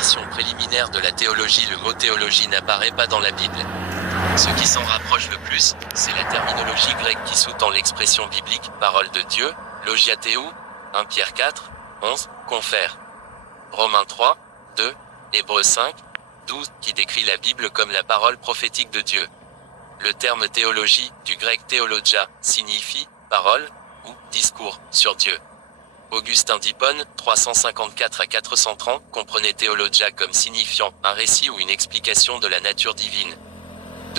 définition préliminaire de la théologie, le mot théologie n'apparaît pas dans la Bible. Ce qui s'en rapproche le plus, c'est la terminologie grecque qui sous-tend l'expression biblique « parole de Dieu », logiathéou, 1 Pierre 4, 11, confère. Romains 3, 2, Hébreux 5, 12, qui décrit la Bible comme la parole prophétique de Dieu. Le terme théologie, du grec théologia, signifie « parole » ou « discours » sur Dieu. Augustin d'Hippone, 354 à 430, comprenait théologia comme signifiant un récit ou une explication de la nature divine.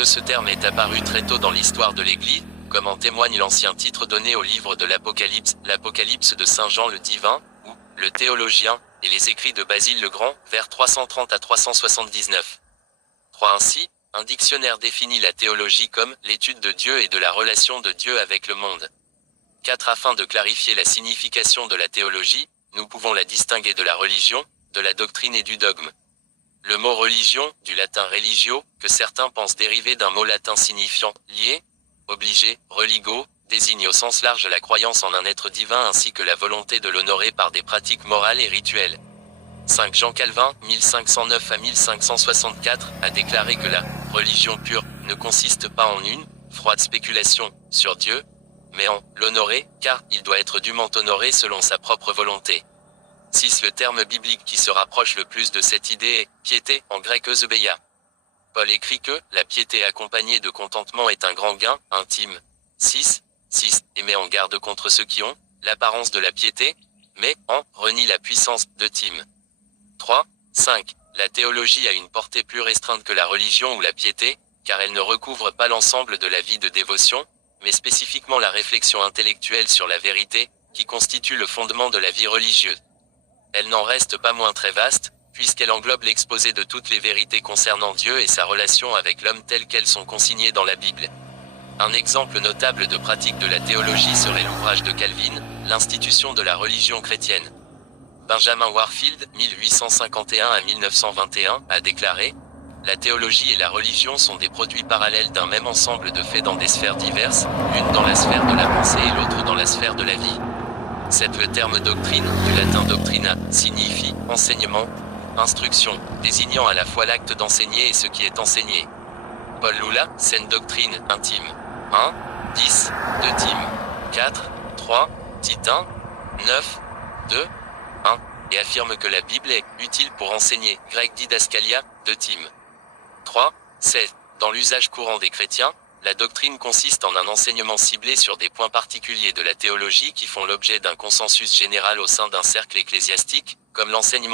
Ce terme est apparu très tôt dans l'histoire de l'Église, comme en témoigne l'ancien titre donné au livre de l'Apocalypse, l'Apocalypse de Saint Jean le Divin, ou le théologien, et les écrits de Basile le Grand, vers 330 à 379. 3. Ainsi, un dictionnaire définit la théologie comme l'étude de Dieu et de la relation de Dieu avec le monde. 4. Afin de clarifier la signification de la théologie, nous pouvons la distinguer de la religion, de la doctrine et du dogme. Le mot religion, du latin religio, que certains pensent dériver d'un mot latin signifiant lié, obligé, religo, désigne au sens large la croyance en un être divin ainsi que la volonté de l'honorer par des pratiques morales et rituelles. 5. Jean Calvin, 1509 à 1564, a déclaré que la religion pure ne consiste pas en une froide spéculation sur Dieu, mais en l'honorer, car il doit être dûment honoré selon sa propre volonté. 6. Le terme biblique qui se rapproche le plus de cette idée est piété, en grec eusebeia. Paul écrit que la piété accompagnée de contentement est un grand gain intime. 6. Et met en garde contre ceux qui ont l'apparence de la piété, mais en renie la puissance de Tim. 3. 5. La théologie a une portée plus restreinte que la religion ou la piété, car elle ne recouvre pas l'ensemble de la vie de dévotion, mais spécifiquement la réflexion intellectuelle sur la vérité, qui constitue le fondement de la vie religieuse. Elle n'en reste pas moins très vaste, puisqu'elle englobe l'exposé de toutes les vérités concernant Dieu et sa relation avec l'homme telles qu'elles sont consignées dans la Bible. Un exemple notable de pratique de la théologie serait l'ouvrage de Calvin, L'institution de la religion chrétienne. Benjamin Warfield, 1851 à 1921, a déclaré « La théologie et la religion sont des produits parallèles d'un même ensemble de faits dans des sphères diverses, l'une dans la sphère de la pensée et l'autre dans la sphère de la vie. » Le terme doctrine, du latin doctrina, signifie enseignement, instruction, désignant à la fois l'acte d'enseigner et ce qui est enseigné. Paul Lula, Saine doctrine, intime. 1, 10, 2 Tim. 4, 3, Tite 1, 9, 2, 1, et affirme que la Bible est utile pour enseigner, grec didascalia, de Tim. 3, 16. Dans l'usage courant des chrétiens, la doctrine consiste en un enseignement ciblé sur des points particuliers de la théologie qui font l'objet d'un consensus général au sein d'un cercle ecclésiastique, comme l'enseignement